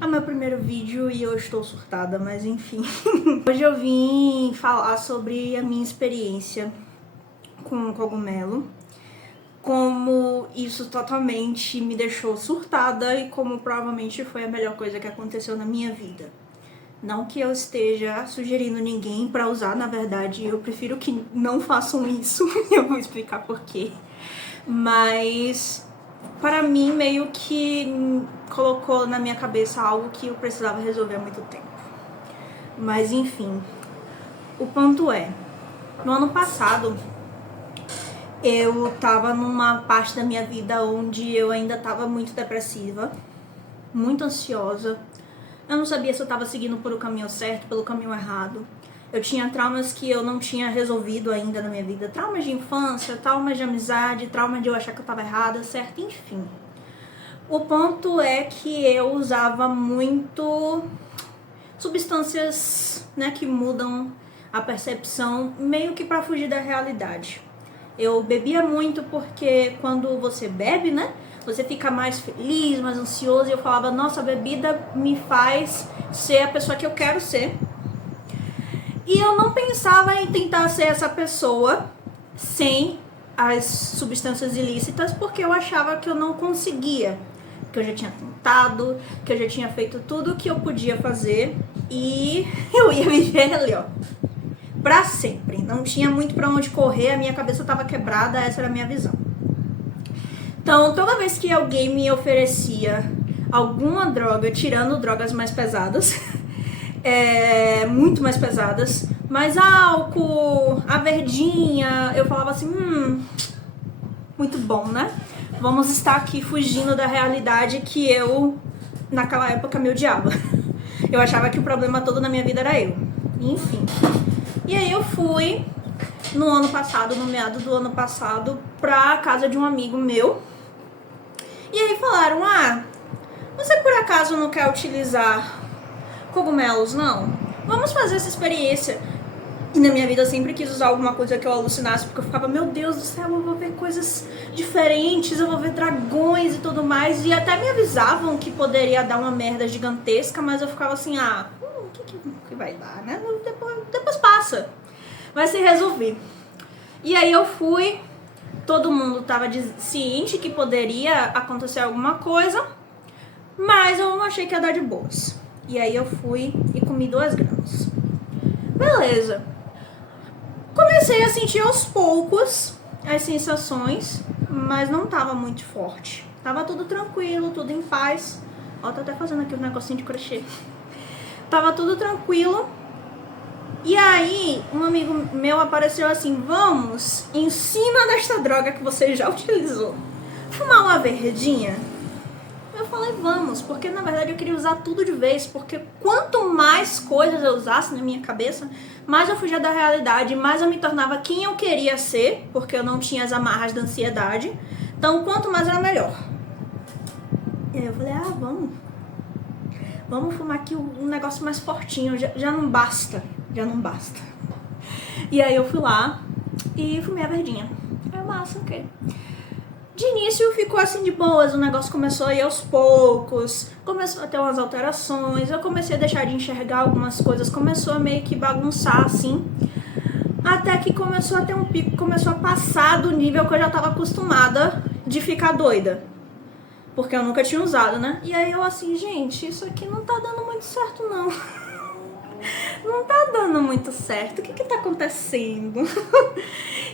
É meu primeiro vídeo e eu estou surtada, mas enfim. Hoje eu vim falar sobre a minha experiência com o cogumelo, como isso totalmente me deixou surtada e como provavelmente foi a melhor coisa que aconteceu na minha vida. Não que eu esteja sugerindo ninguém para usar, na verdade, eu prefiro que não façam isso, eu vou explicar por quê. Mas para mim meio que colocou na minha cabeça algo que eu precisava resolver há muito tempo. Mas enfim, o ponto é, no ano passado eu tava numa parte da minha vida onde eu ainda tava muito depressiva, muito ansiosa. Eu não sabia se eu tava seguindo por o caminho certo, pelo caminho errado. Eu tinha traumas que eu não tinha resolvido ainda na minha vida. Traumas de infância, traumas de amizade, traumas de eu achar que eu tava errada, certo? Enfim. O ponto é que eu usava muito substâncias, né, que mudam a percepção, meio que pra fugir da realidade. Eu bebia muito porque quando você bebe, né, você fica mais feliz, mais ansioso. E eu falava, nossa, a bebida me faz ser a pessoa que eu quero ser. E eu não pensava em tentar ser essa pessoa sem as substâncias ilícitas, porque eu achava que eu não conseguia. Que eu já tinha tentado, que eu já tinha feito tudo o que eu podia fazer e eu ia viver ali, ó, pra sempre. Não tinha muito pra onde correr, a minha cabeça tava quebrada, essa era a minha visão. Então, toda vez que alguém me oferecia alguma droga, tirando drogas mais pesadas, muito mais pesadas, mas álcool, a verdinha, eu falava assim, muito bom, né? Vamos estar aqui fugindo da realidade que eu, naquela época, me odiava. Eu achava que o problema todo na minha vida era eu. Enfim. E aí eu fui, no ano passado, no meado do ano passado, pra casa de um amigo meu. E aí falaram, você por acaso não quer utilizar cogumelos, não? Vamos fazer essa experiência. E na minha vida eu sempre quis usar alguma coisa que eu alucinasse, porque eu ficava, meu Deus do céu, eu vou ver coisas diferentes, eu vou ver dragões e tudo mais. E até me avisavam que poderia dar uma merda gigantesca, mas eu ficava assim, o que vai dar, né? Depois passa, vai se resolver. E aí eu fui, todo mundo tava ciente que poderia acontecer alguma coisa, mas eu não achei que ia dar de boas. E aí eu fui e comi 2 gramas. Beleza. Comecei a sentir aos poucos as sensações, mas não tava muito forte. Tava tudo tranquilo, tudo em paz. Ó, tô até fazendo aqui um negocinho de crochê. Tava tudo tranquilo. E aí, um amigo meu apareceu assim, vamos, em cima desta droga que você já utilizou, fumar uma verdinha? Eu falei, vamos, porque na verdade eu queria usar tudo de vez, porque quanto mais coisas eu usasse na minha cabeça, mais eu fugia da realidade, mais eu me tornava quem eu queria ser, porque eu não tinha as amarras da ansiedade. Então, quanto mais era melhor. E aí eu falei, vamos fumar aqui um negócio mais fortinho, já não basta, E aí eu fui lá e fumei a verdinha. É massa, ok. De início ficou assim de boas, o negócio começou a ir aos poucos, começou a ter umas alterações, eu comecei a deixar de enxergar algumas coisas, começou a meio que bagunçar assim, até que começou a ter um pico, começou a passar do nível que eu já tava acostumada de ficar doida, porque eu nunca tinha usado, né? E aí eu assim, gente, isso aqui não tá dando muito certo não. Não tá dando muito certo, o que tá acontecendo?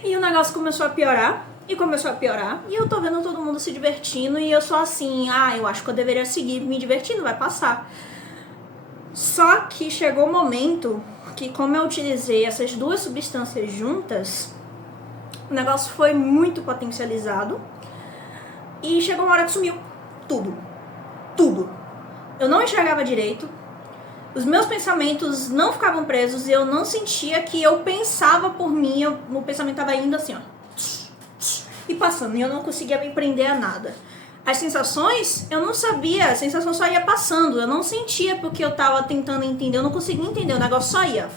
E o negócio começou a piorar. E começou a piorar, e eu tô vendo todo mundo se divertindo, e eu só assim, eu acho que eu deveria seguir me divertindo, vai passar. Só que chegou o momento que, como eu utilizei essas 2 substâncias juntas, o negócio foi muito potencializado, e chegou uma hora que sumiu tudo. Eu não enxergava direito, os meus pensamentos não ficavam presos, e eu não sentia que eu pensava por mim, o pensamento tava indo assim, ó, e passando, e eu não conseguia me prender a nada. As sensações, eu não sabia, a sensação só ia passando, eu não sentia porque eu tava tentando entender, eu não conseguia entender, o negócio só ia.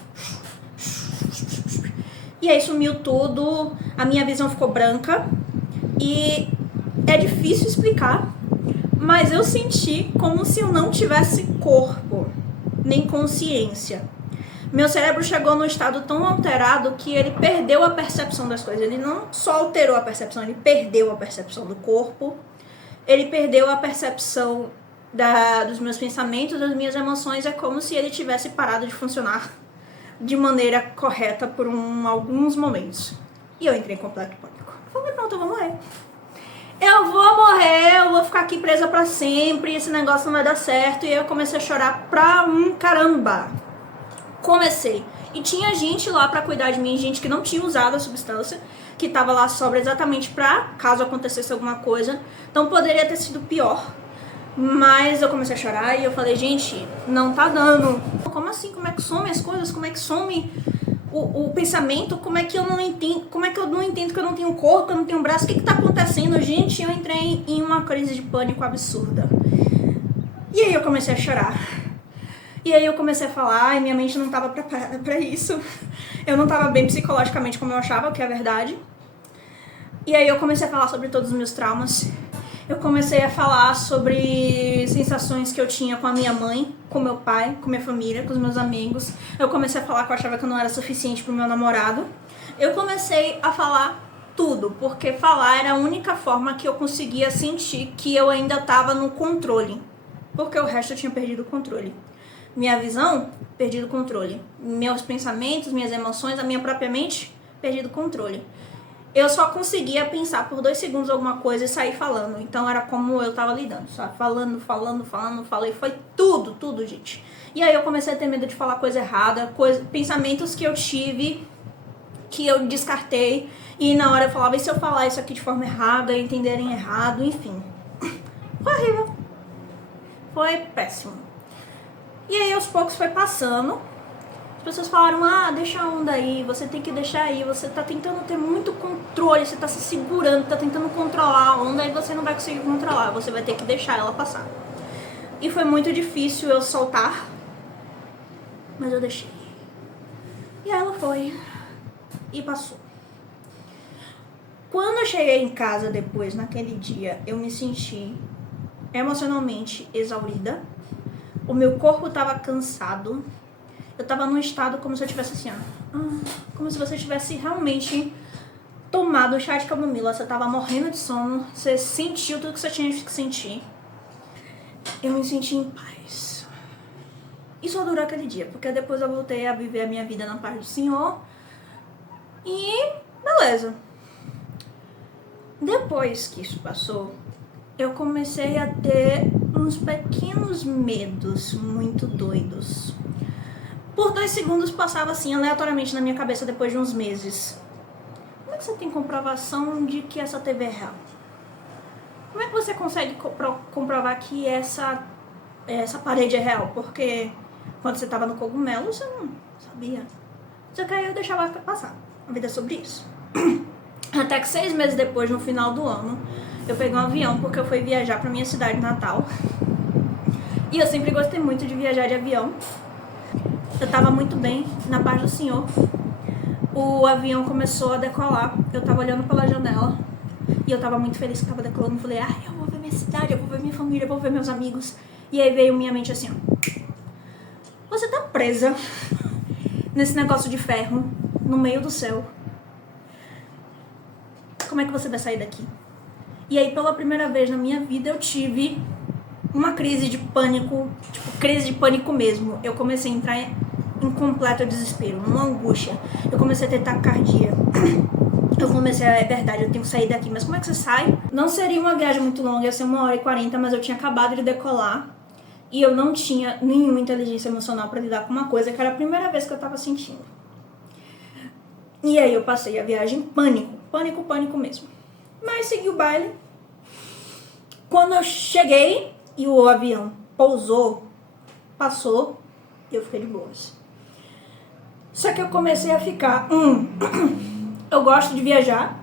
E aí sumiu tudo, a minha visão ficou branca, e é difícil explicar, Mas eu senti como se eu não tivesse corpo, nem consciência. Meu cérebro chegou num estado tão alterado que ele perdeu a percepção das coisas. Ele não só alterou a percepção, ele perdeu a percepção do corpo, ele perdeu a percepção dos meus pensamentos, das minhas emoções. É como se ele tivesse parado de funcionar de maneira correta por alguns momentos. E eu entrei em completo pânico. Falei, pronto, eu vou morrer. Eu vou morrer, eu vou ficar aqui presa pra sempre, esse negócio não vai dar certo. E eu comecei a chorar pra caramba. Comecei. E tinha gente lá pra cuidar de mim, gente que não tinha usado a substância, que tava lá sobra exatamente pra caso acontecesse alguma coisa. Então poderia ter sido pior. Mas eu comecei a chorar e eu falei, gente, não tá dando. Como assim? Como é que some as coisas? Como é que some o pensamento? Como é que eu não entendo? Como é que eu não entendo que eu não tenho corpo, que eu não tenho braço? O que tá acontecendo? Gente, eu entrei em uma crise de pânico absurda. E aí eu comecei a chorar. E aí eu comecei a falar e minha mente não tava preparada pra isso. Eu não tava bem psicologicamente como eu achava, que é a verdade. E aí eu comecei a falar sobre todos os meus traumas. Eu comecei a falar sobre sensações que eu tinha com a minha mãe, com meu pai, com minha família, com os meus amigos. Eu comecei a falar que eu achava que eu não era suficiente pro meu namorado. Eu comecei a falar tudo, porque falar era a única forma que eu conseguia sentir que eu ainda tava no controle. Porque o resto eu tinha perdido o controle. Minha visão, perdido o controle. Meus pensamentos, minhas emoções, a minha própria mente, perdido o controle. Eu só conseguia pensar por 2 segundos alguma coisa e sair falando. Então era como eu tava lidando, sabe? Falando. Falei, foi tudo, gente. E aí eu comecei a ter medo de falar coisa errada, pensamentos que eu tive, que eu descartei. E na hora eu falava, e se eu falar isso aqui de forma errada, entenderem errado, enfim. Foi horrível. Foi péssimo. E aí aos poucos foi passando. As pessoas falaram, deixa a onda aí, você tem que deixar aí, você tá tentando ter muito controle, você tá se segurando, tá tentando controlar a onda e você não vai conseguir controlar, você vai ter que deixar ela passar. E foi muito difícil eu soltar, mas eu deixei. E ela foi e passou. Quando eu cheguei em casa depois, naquele dia, eu me senti emocionalmente exaurida, o meu corpo tava cansado. Eu tava num estado como se eu tivesse assim, como se você tivesse realmente tomado chá de camomila. Você tava morrendo de sono, você sentiu tudo que você tinha que sentir. Eu me senti em paz. E só durou aquele dia, porque depois eu voltei a viver a minha vida na paz do Senhor. E beleza. Depois que isso passou, eu comecei a ter uns pequenos medos muito doidos. Por 2 segundos passava assim, aleatoriamente na minha cabeça depois de uns meses. Como é que você tem comprovação de que essa TV é real? Como é que você consegue comprovar que essa parede é real? Porque quando você estava no cogumelo, você não sabia. Só que aí eu deixava passar. A vida é sobre isso. Até que 6 meses depois, no final do ano, eu peguei um avião porque eu fui viajar pra minha cidade natal. E eu sempre gostei muito de viajar de avião. Eu tava muito bem, na paz do Senhor. O avião começou a decolar. Eu tava olhando pela janela. E eu tava muito feliz que tava decolando. Eu falei, eu vou ver minha cidade, eu vou ver minha família, eu vou ver meus amigos. E aí veio minha mente assim, você tá presa nesse negócio de ferro, no meio do céu. Como é que você vai sair daqui? E aí, pela primeira vez na minha vida, eu tive uma crise de pânico, crise de pânico mesmo. Eu comecei a entrar em completo desespero, numa angústia. Eu comecei a ter taquicardia. Eu comecei é verdade, eu tenho que sair daqui. Mas como é que você sai? Não seria uma viagem muito longa, ia ser 1h40, mas eu tinha acabado de decolar. E eu não tinha nenhuma inteligência emocional pra lidar com uma coisa que era a primeira vez que eu tava sentindo. E aí eu passei a viagem pânico mesmo. Mas segui o baile. Quando eu cheguei e o avião pousou, passou, eu fiquei de boas. Só que eu comecei a ficar, eu gosto de viajar,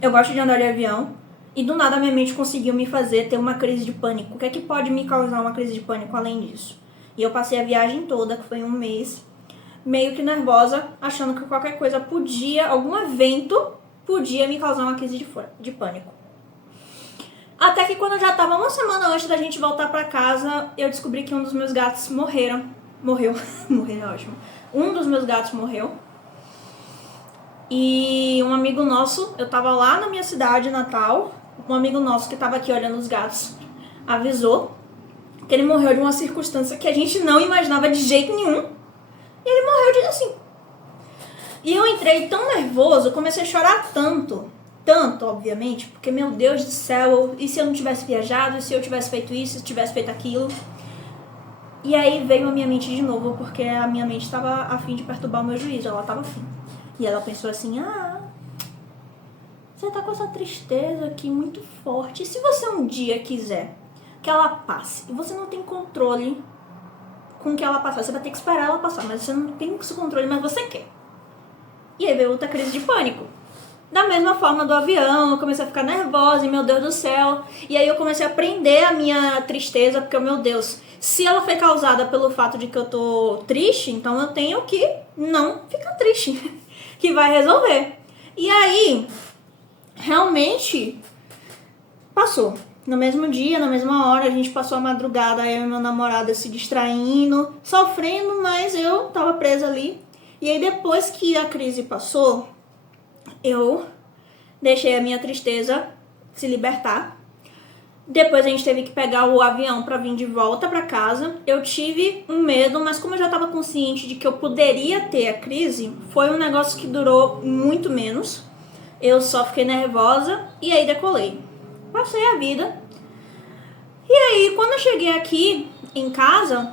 eu gosto de andar de avião, e do nada minha mente conseguiu me fazer ter uma crise de pânico. O que é que pode me causar uma crise de pânico além disso? E eu passei a viagem toda, que foi 1 mês, meio que nervosa, achando que qualquer coisa podia, algum evento podia me causar uma crise de pânico. Até que quando eu já tava uma semana antes da gente voltar pra casa, eu descobri que um dos meus gatos morreu. Morrer é ótimo. Um dos meus gatos morreu. E um amigo nosso, eu tava lá na minha cidade natal, um amigo nosso que tava aqui olhando os gatos, avisou que ele morreu de uma circunstância que a gente não imaginava de jeito nenhum. E ele morreu de assim. E eu entrei tão nervoso, eu comecei a chorar tanto, obviamente, porque, meu Deus do céu, e se eu não tivesse viajado, e se eu tivesse feito isso, se eu tivesse feito aquilo? E aí veio a minha mente de novo, porque a minha mente estava a fim de perturbar o meu juízo, ela estava afim. E ela pensou assim, você tá com essa tristeza aqui muito forte, e se você um dia quiser que ela passe, e você não tem controle com que ela passar, você vai ter que esperar ela passar, mas você não tem esse controle, mas você quer. E aí veio outra crise de pânico. Da mesma forma do avião, eu comecei a ficar nervosa, e meu Deus do céu. E aí eu comecei a prender a minha tristeza, porque, meu Deus, se ela foi causada pelo fato de que eu tô triste, então eu tenho que não ficar triste, que vai resolver. E aí, realmente, passou. No mesmo dia, na mesma hora, a gente passou a madrugada, eu e meu namorado se distraindo, sofrendo, mas eu tava presa ali. E aí depois que a crise passou, eu deixei a minha tristeza se libertar. Depois a gente teve que pegar o avião para vir de volta para casa. Eu tive um medo, mas como eu já estava consciente de que eu poderia ter a crise, foi um negócio que durou muito menos. Eu só fiquei nervosa e aí decolei. Passei a vida. E aí, quando eu cheguei aqui em casa,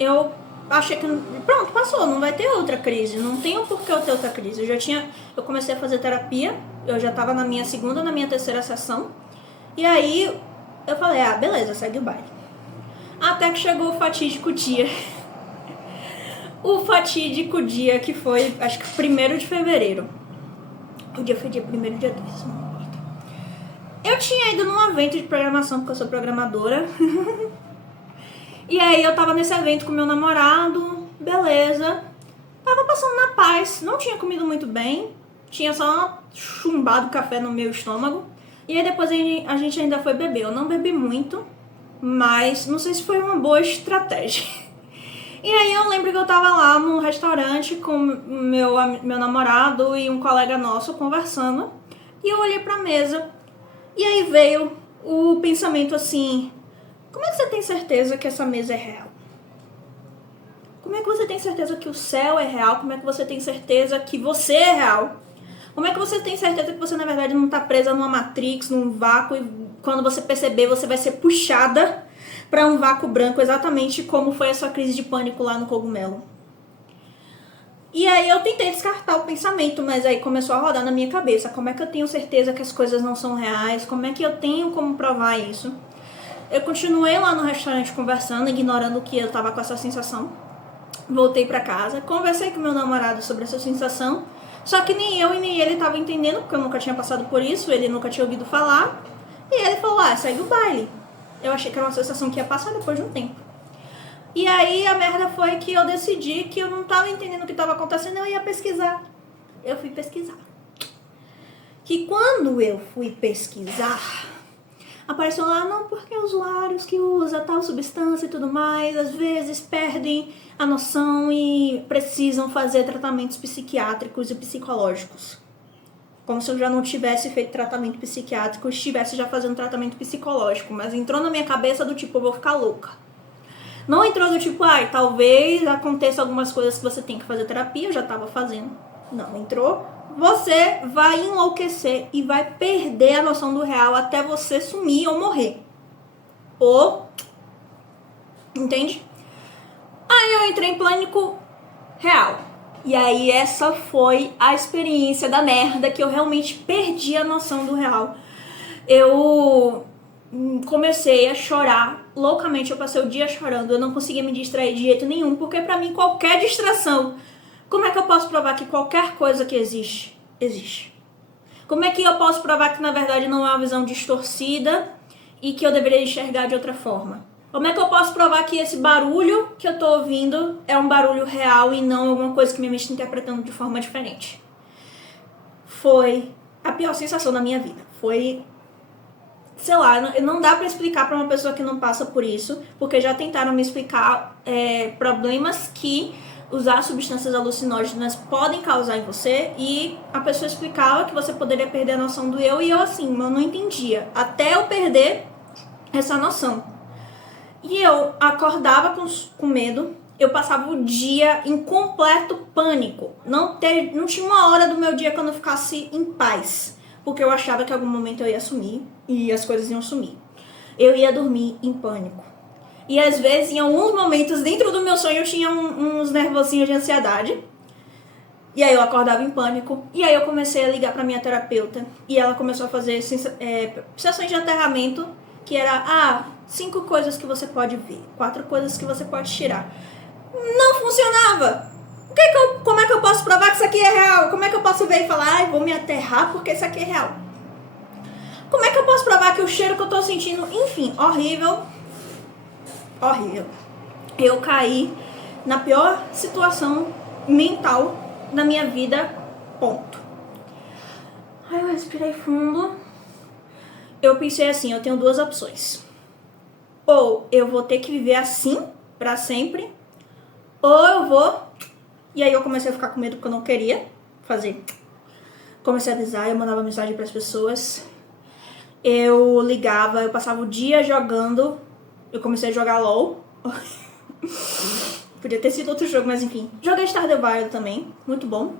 eu achei que pronto, passou, não vai ter outra crise, não tem por que eu ter outra crise. Eu comecei a fazer terapia, eu já estava na minha segunda, na minha terceira sessão. E aí eu falei, beleza, segue o baile. Até que chegou o fatídico dia. O fatídico dia que foi, acho que 1º de fevereiro. O dia foi dia 1º, dia 2, não importa. Eu tinha ido num evento de programação, porque eu sou programadora. E aí eu tava nesse evento com meu namorado, beleza. Tava passando na paz, não tinha comido muito bem. Tinha só chumbado café no meu estômago. E aí depois a gente ainda foi beber. Eu não bebi muito, mas não sei se foi uma boa estratégia. E aí eu lembro que eu tava lá no restaurante com meu namorado e um colega nosso conversando. E eu olhei pra mesa. E aí veio o pensamento assim, como é que você tem certeza que essa mesa é real? Como é que você tem certeza que o céu é real? Como é que você tem certeza que você é real? Como é que você tem certeza que você, na verdade, não está presa numa matrix, num vácuo, e quando você perceber, você vai ser puxada para um vácuo branco, exatamente como foi a sua crise de pânico lá no cogumelo? E aí eu tentei descartar o pensamento, mas aí começou a rodar na minha cabeça. Como é que eu tenho certeza que as coisas não são reais? Como é que eu tenho como provar isso? Eu continuei lá no restaurante conversando, ignorando que eu tava com essa sensação. Voltei pra casa, conversei com meu namorado sobre essa sensação, só que nem eu e nem ele tava entendendo, porque eu nunca tinha passado por isso, ele nunca tinha ouvido falar. E ele falou, segue o baile. Eu achei que era uma sensação que ia passar depois de um tempo. E aí a merda foi que eu decidi que eu não tava entendendo o que tava acontecendo, eu ia pesquisar. Eu fui pesquisar. Que quando eu fui pesquisar, apareceu lá, não, porque usuários que usam tal substância e tudo mais, às vezes perdem a noção e precisam fazer tratamentos psiquiátricos e psicológicos. Como se eu já não tivesse feito tratamento psiquiátrico, estivesse já fazendo tratamento psicológico. Mas entrou na minha cabeça do tipo, eu vou ficar louca. Não entrou do tipo, talvez aconteça algumas coisas que você tem que fazer terapia, eu já tava fazendo. Não, entrou. Você vai enlouquecer e vai perder a noção do real até você sumir ou morrer. Entende? Aí eu entrei em pânico real. E aí essa foi a experiência da merda que eu realmente perdi a noção do real. Eu comecei a chorar loucamente, eu passei o dia chorando, eu não conseguia me distrair de jeito nenhum, porque pra mim qualquer distração, como é que eu posso provar que qualquer coisa que existe? Como é que eu posso provar que na verdade não é uma visão distorcida e que eu deveria enxergar de outra forma? Como é que eu posso provar que esse barulho que eu tô ouvindo é um barulho real e não alguma coisa que minha mente está interpretando de forma diferente? Foi a pior sensação da minha vida. Foi sei lá, não dá pra explicar pra uma pessoa que não passa por isso, porque já tentaram me explicar problemas que usar substâncias alucinógenas podem causar em você, e a pessoa explicava que você poderia perder a noção do eu, e eu assim, eu não entendia, até eu perder essa noção. E eu acordava com medo, eu passava o dia em completo pânico, não tinha uma hora do meu dia que eu não ficasse em paz, porque eu achava que em algum momento eu ia sumir, e as coisas iam sumir. Eu ia dormir em pânico. E às vezes, em alguns momentos, dentro do meu sonho, eu tinha uns nervosinhos de ansiedade. E aí eu acordava em pânico. E aí eu comecei a ligar pra minha terapeuta. E ela começou a fazer sessões de aterramento, que era, 5 coisas que você pode ver, 4 coisas que você pode tirar. Não funcionava! Como é que eu posso provar que isso aqui é real? Como é que eu posso ver e falar, vou me aterrar porque isso aqui é real? Como é que eu posso provar que o cheiro que eu tô sentindo, enfim, horrível. Eu caí na pior situação mental da minha vida, ponto. Aí eu respirei fundo. Eu pensei assim, eu tenho 2 opções. Ou eu vou ter que viver assim pra sempre, ou eu vou... E aí eu comecei a ficar com medo porque eu não queria fazer. Comecei a avisar, eu mandava mensagem pras pessoas. Eu ligava, eu passava o dia jogando. Eu comecei a jogar LOL. Podia ter sido outro jogo, mas enfim. Joguei Stardew Valley também, muito bom.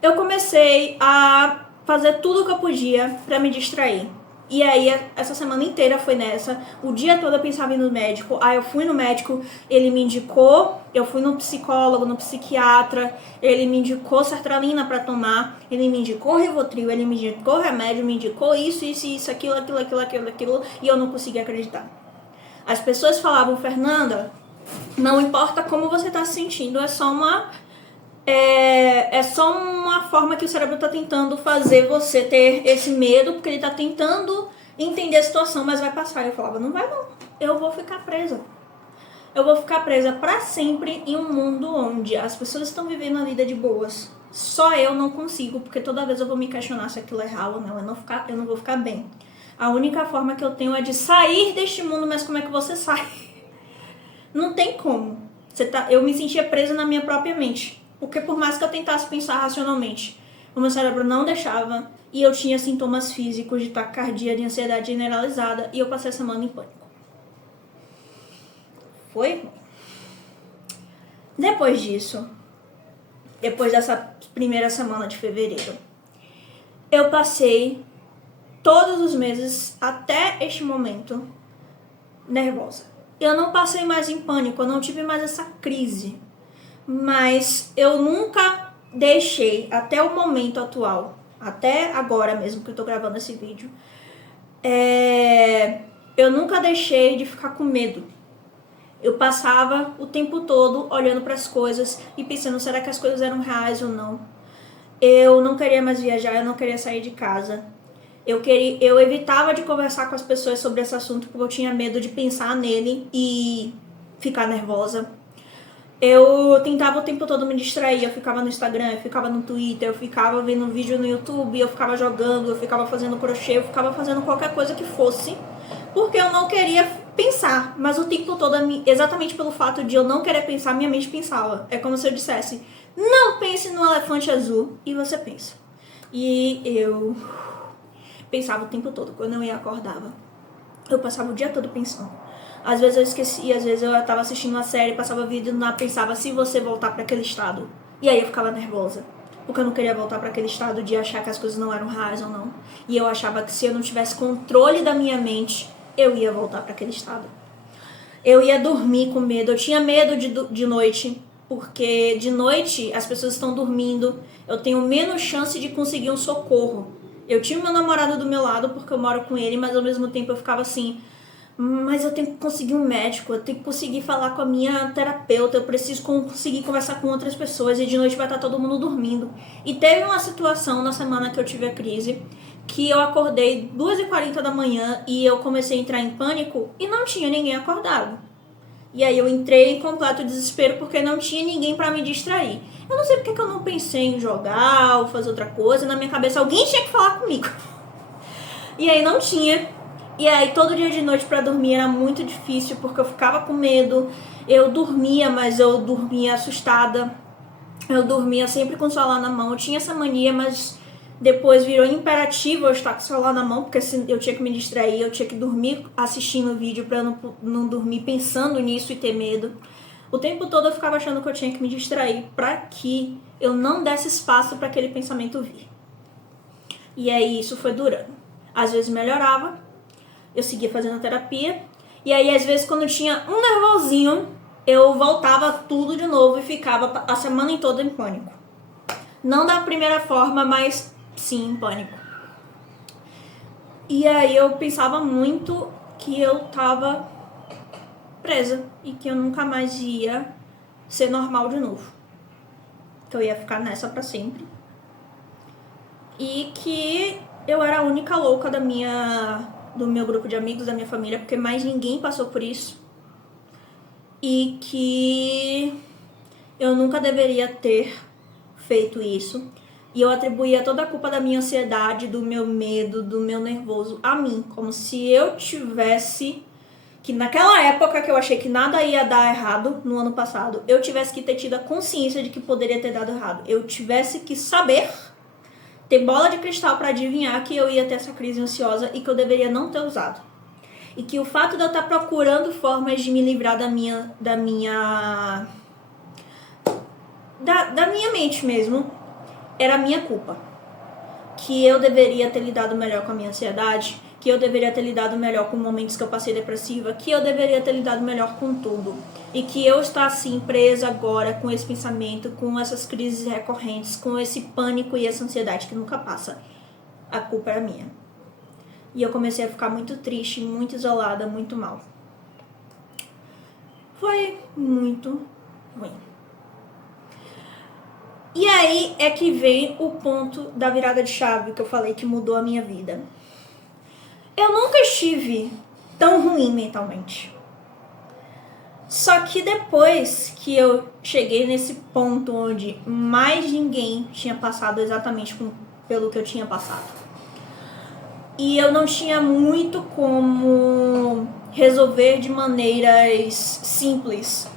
Eu comecei a fazer tudo que eu podia pra me distrair. E aí, essa semana inteira foi nessa. O dia todo eu pensava em ir no médico. Aí eu fui no médico, ele me indicou. Eu fui no psicólogo, no psiquiatra. Ele me indicou sertralina pra tomar. Ele me indicou Rivotril, ele me indicou remédio, me indicou isso, aquilo. E eu não conseguia acreditar. As pessoas falavam, Fernanda, não importa como você tá se sentindo, é só uma forma que o cérebro tá tentando fazer você ter esse medo, porque ele tá tentando entender a situação, mas vai passar. Eu falava, não vai não, eu vou ficar presa. Eu vou ficar presa pra sempre em um mundo onde as pessoas estão vivendo a vida de boas. Só eu não consigo, porque toda vez eu vou me questionar se aquilo é real ou não, eu não vou ficar bem. A única forma que eu tenho é de sair deste mundo, mas como é que você sai? Não tem como. Eu me sentia presa na minha própria mente. Porque por mais que eu tentasse pensar racionalmente, o meu cérebro não deixava, e eu tinha sintomas físicos de taquicardia, de ansiedade generalizada, e eu passei a semana em pânico. Foi ruim. Depois disso, depois dessa primeira semana de fevereiro, eu passei todos os meses, até este momento, nervosa. Eu não passei mais em pânico, eu não tive mais essa crise. Mas eu nunca deixei, até o momento atual, até agora mesmo que eu tô gravando esse vídeo, eu nunca deixei de ficar com medo. Eu passava o tempo todo olhando para as coisas e pensando, será que as coisas eram reais ou não? Eu não queria mais viajar, eu não queria sair de casa. Eu evitava de conversar com as pessoas sobre esse assunto porque eu tinha medo de pensar nele e ficar nervosa. Eu tentava o tempo todo me distrair, eu ficava no Instagram, eu ficava no Twitter, eu ficava vendo vídeo no YouTube, eu ficava jogando, eu ficava fazendo crochê, eu ficava fazendo qualquer coisa que fosse, porque eu não queria pensar, mas o tempo todo, exatamente pelo fato de eu não querer pensar, minha mente pensava. É como se eu dissesse, não pense no elefante azul, e você pensa. E eu pensava o tempo todo, quando eu ia acordava. Eu passava o dia todo pensando. Às vezes eu esquecia, às vezes eu tava assistindo uma série, passava vídeo e pensava, se você voltar para aquele estado. E aí eu ficava nervosa, porque eu não queria voltar para aquele estado de achar que as coisas não eram reais ou não. E eu achava que se eu não tivesse controle da minha mente, eu ia voltar para aquele estado. Eu ia dormir com medo, eu tinha medo de noite, porque de noite as pessoas estão dormindo, eu tenho menos chance de conseguir um socorro. Eu tinha meu namorado do meu lado porque eu moro com ele, mas ao mesmo tempo eu ficava assim, mas eu tenho que conseguir um médico, eu tenho que conseguir falar com a minha terapeuta, eu preciso conseguir conversar com outras pessoas e de noite vai estar todo mundo dormindo. E teve uma situação na semana que eu tive a crise, que eu acordei 2h40 da manhã e eu comecei a entrar em pânico e não tinha ninguém acordado. E aí eu entrei em completo desespero porque não tinha ninguém pra me distrair. Eu não sei porque que eu não pensei em jogar ou fazer outra coisa, na minha cabeça alguém tinha que falar comigo. E aí não tinha. E aí todo dia de noite pra dormir era muito difícil, porque eu ficava com medo. Eu dormia, mas eu dormia assustada. Eu dormia sempre com o celular na mão. Eu tinha essa mania, mas depois virou imperativo eu estar com o celular na mão, porque eu tinha que me distrair, eu tinha que dormir assistindo o vídeo pra eu não dormir pensando nisso e ter medo. O tempo todo eu ficava achando que eu tinha que me distrair pra que eu não desse espaço pra aquele pensamento vir. E aí isso foi durando. Às vezes melhorava, eu seguia fazendo terapia, e aí às vezes quando tinha um nervosinho, eu voltava tudo de novo e ficava a semana toda em pânico. Não da primeira forma, mas sim em pânico. E aí eu pensava muito que eu tava presa e que eu nunca mais ia ser normal de novo. Que eu ia ficar nessa pra sempre. E que eu era a única louca do meu grupo de amigos, da minha família, porque mais ninguém passou por isso. E que eu nunca deveria ter feito isso. E eu atribuía toda a culpa da minha ansiedade, do meu medo, do meu nervoso a mim. Como se eu tivesse... Que naquela época que eu achei que nada ia dar errado, no ano passado, eu tivesse que ter tido a consciência de que poderia ter dado errado. Eu tivesse que saber, ter bola de cristal para adivinhar que eu ia ter essa crise ansiosa e que eu deveria não ter usado. E que o fato de eu estar procurando formas de me livrar da minha mente mesmo, era a minha culpa. Que eu deveria ter lidado melhor com a minha ansiedade, que eu deveria ter lidado melhor com momentos que eu passei depressiva, que eu deveria ter lidado melhor com tudo. E que eu estou assim presa agora com esse pensamento, com essas crises recorrentes, com esse pânico e essa ansiedade que nunca passa. A culpa era minha. E eu comecei a ficar muito triste, muito isolada, muito mal. Foi muito ruim. E aí é que vem o ponto da virada de chave que eu falei que mudou a minha vida. Eu nunca estive tão ruim mentalmente. Só que depois que eu cheguei nesse ponto onde mais ninguém tinha passado exatamente pelo que eu tinha passado. E eu não tinha muito como resolver de maneiras simples,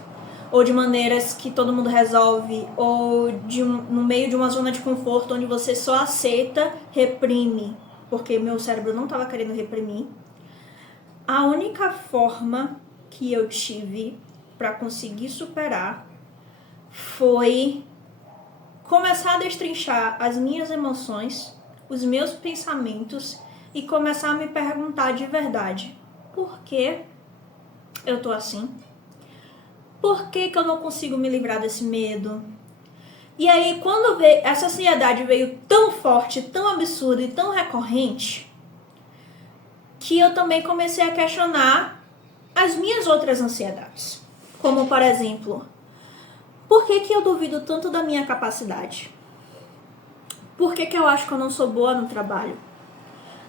ou de maneiras que todo mundo resolve, ou no meio de uma zona de conforto onde você só aceita, reprime, porque meu cérebro não estava querendo reprimir. A única forma que eu tive para conseguir superar foi começar a destrinchar as minhas emoções, os meus pensamentos e começar a me perguntar de verdade: por que eu tô assim? Por que eu não consigo me livrar desse medo? E aí, quando essa ansiedade veio tão forte, tão absurda e tão recorrente, que eu também comecei a questionar as minhas outras ansiedades. Como, por exemplo, por que eu duvido tanto da minha capacidade? Por que eu acho que eu não sou boa no trabalho?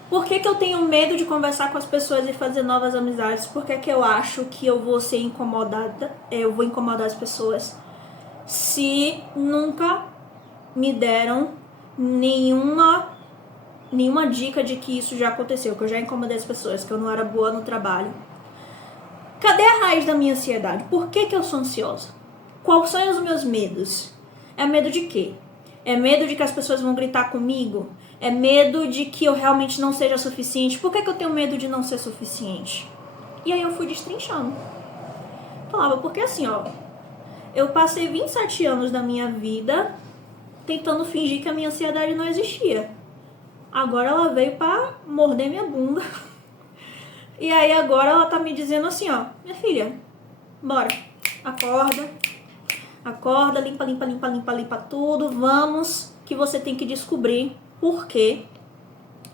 Por que eu tenho medo de conversar com as pessoas e fazer novas amizades? Por que eu acho que eu vou ser incomodada, eu vou incomodar as pessoas? Se nunca me deram nenhuma dica de que isso já aconteceu, que eu já incomodei as pessoas, que eu não era boa no trabalho. Cadê a raiz da minha ansiedade? Por que eu sou ansiosa? Quais são os meus medos? É medo de quê? É medo de que as pessoas vão gritar comigo? É medo de que eu realmente não seja suficiente? Por que eu tenho medo de não ser suficiente? E aí eu fui destrinchando. Falava, porque assim, ó, eu passei 27 anos da minha vida tentando fingir que a minha ansiedade não existia. Agora ela veio pra morder minha bunda. E aí agora ela tá me dizendo assim, ó, minha filha, bora, acorda, limpa tudo, vamos, que você tem que descobrir por que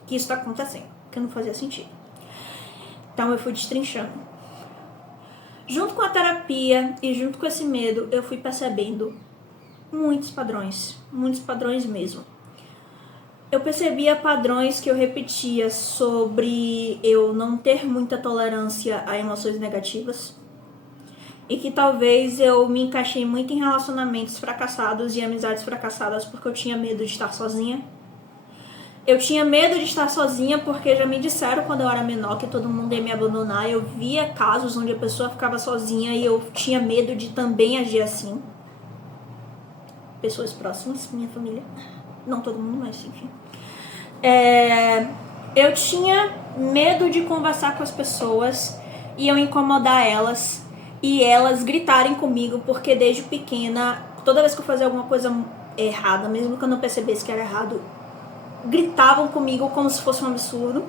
isso tá acontecendo, porque não fazia sentido. Então eu fui destrinchando. Junto com a terapia e junto com esse medo, eu fui percebendo muitos padrões mesmo. Eu percebia padrões que eu repetia sobre eu não ter muita tolerância a emoções negativas e que talvez eu me encaixei muito em relacionamentos fracassados e amizades fracassadas porque eu tinha medo de estar sozinha. Eu tinha medo de estar sozinha porque já me disseram quando eu era menor que todo mundo ia me abandonar. Eu via casos onde a pessoa ficava sozinha e eu tinha medo de também agir assim. Pessoas próximas, minha família. Não todo mundo, mas enfim. Eu tinha medo de conversar com as pessoas e eu incomodar elas e elas gritarem comigo, porque desde pequena, toda vez que eu fazia alguma coisa errada, mesmo que eu não percebesse que era errado, gritavam comigo como se fosse um absurdo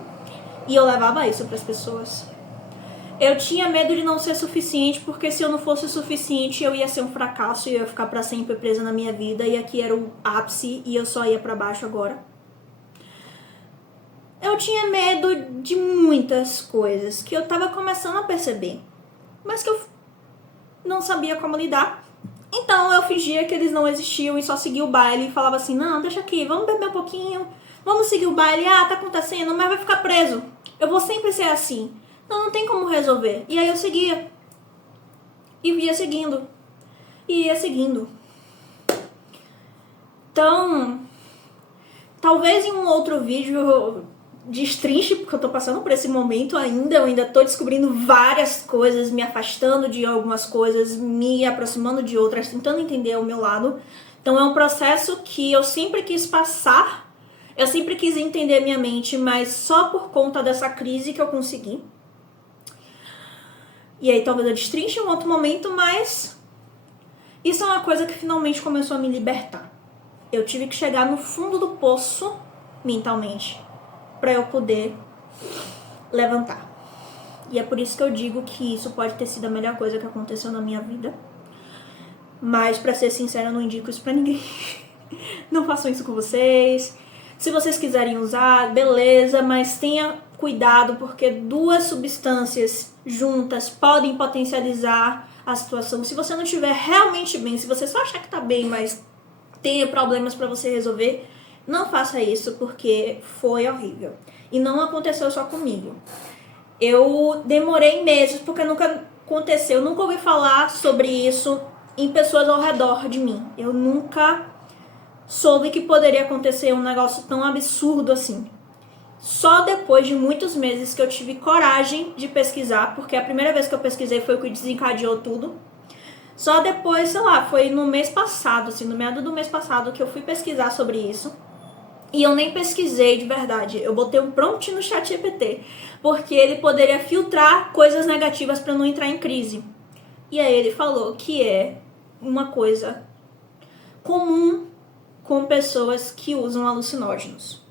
e eu levava isso para as pessoas. Eu tinha medo de não ser suficiente, porque se eu não fosse suficiente eu ia ser um fracasso e eu ia ficar para sempre presa na minha vida e aqui era o ápice e eu só ia para baixo agora. Eu tinha medo de muitas coisas que eu tava começando a perceber, mas que eu não sabia como lidar. Então eu fingia que eles não existiam e só seguia o baile e falava assim, não, deixa aqui, vamos beber um pouquinho, vamos seguir o baile, tá acontecendo, mas vai ficar preso. Eu vou sempre ser assim. Não tem como resolver. E aí eu seguia. E ia seguindo. E ia seguindo. Então, talvez em um outro vídeo destrinche, porque eu tô passando por esse momento ainda, eu ainda tô descobrindo várias coisas, me afastando de algumas coisas, me aproximando de outras, tentando entender o meu lado. Então é um processo que eu sempre quis passar, eu sempre quis entender minha mente, mas só por conta dessa crise que eu consegui. E aí talvez eu destrinche em um outro momento, mas isso é uma coisa que finalmente começou a me libertar. Eu tive que chegar no fundo do poço, mentalmente, para eu poder levantar. E é por isso que eu digo que isso pode ter sido a melhor coisa que aconteceu na minha vida. Mas, pra ser sincera, eu não indico isso pra ninguém. Não façam isso com vocês. Se vocês quiserem usar, beleza, mas tenha cuidado, porque duas substâncias juntas podem potencializar a situação. Se você não estiver realmente bem, se você só achar que tá bem, mas tenha problemas pra você resolver, não faça isso, porque foi horrível. E não aconteceu só comigo. Eu demorei meses, porque nunca aconteceu, eu nunca ouvi falar sobre isso em pessoas ao redor de mim. Eu nunca soube que poderia acontecer um negócio tão absurdo assim. Só depois de muitos meses que eu tive coragem de pesquisar, porque a primeira vez que eu pesquisei foi o que desencadeou tudo. Só depois, sei lá, foi no mês passado, assim, no meado do mês passado, que eu fui pesquisar sobre isso. E eu nem pesquisei de verdade, eu botei um prompt no ChatGPT, porque ele poderia filtrar coisas negativas para não entrar em crise. E aí ele falou que é uma coisa comum com pessoas que usam alucinógenos.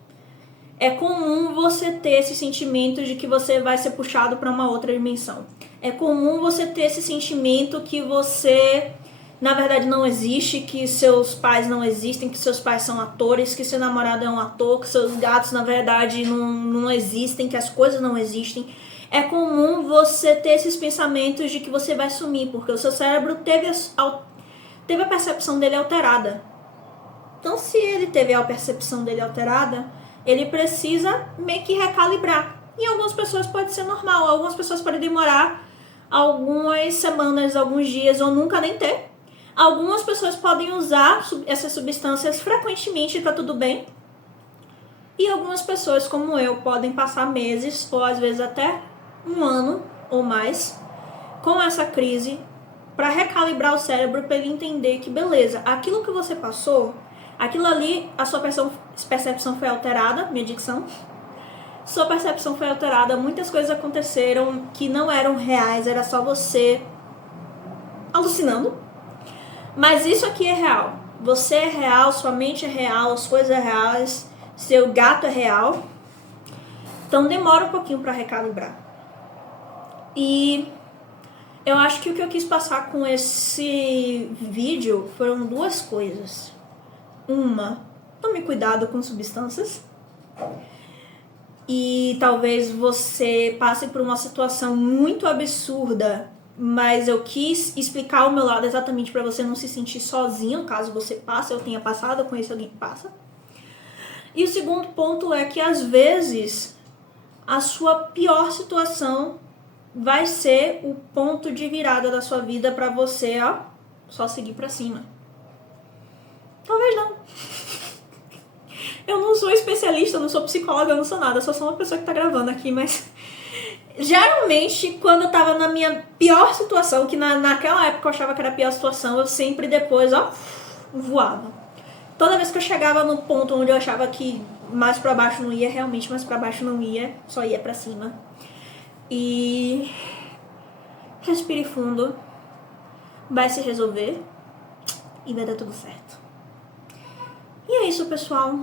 É comum você ter esse sentimento de que você vai ser puxado para uma outra dimensão. É comum você ter esse sentimento que você, na verdade, não existe, que seus pais não existem, que seus pais são atores, que seu namorado é um ator, que seus gatos, na verdade, não existem, que as coisas não existem. É comum você ter esses pensamentos de que você vai sumir, porque o seu cérebro teve a percepção dele alterada. Então, se ele teve a percepção dele alterada, ele precisa meio que recalibrar. Em algumas pessoas pode ser normal, algumas pessoas podem demorar algumas semanas, alguns dias, ou nunca nem ter. Algumas pessoas podem usar essas substâncias frequentemente e tá tudo bem. E algumas pessoas, como eu, podem passar meses, ou às vezes até um ano ou mais, com essa crise, para recalibrar o cérebro, para ele entender que, beleza, aquilo que você passou, aquilo ali, a sua percepção foi alterada, minha dicção, sua percepção foi alterada, muitas coisas aconteceram que não eram reais, era só você alucinando. Mas isso aqui é real. Você é real, sua mente é real, as coisas é reais, seu gato é real. Então demora um pouquinho para recalibrar. E eu acho que o que eu quis passar com esse vídeo foram duas coisas. Uma, tome cuidado com substâncias. E talvez você passe por uma situação muito absurda, mas eu quis explicar o meu lado exatamente para você não se sentir sozinho, caso você passe, eu tenha passado, eu conheço alguém que passa. E o segundo ponto é que às vezes a sua pior situação vai ser o ponto de virada da sua vida para você, só seguir para cima. Talvez não. Eu não sou especialista, eu não sou psicóloga, eu não sou nada, eu só sou uma pessoa que tá gravando aqui, mas geralmente, quando eu tava na minha pior situação, que naquela época eu achava que era a pior situação, eu sempre depois, ó, voava. Toda vez que eu chegava no ponto onde eu achava que mais pra baixo não ia, realmente mais pra baixo não ia, só ia pra cima. E respire fundo, vai se resolver e vai dar tudo certo. E é isso, pessoal.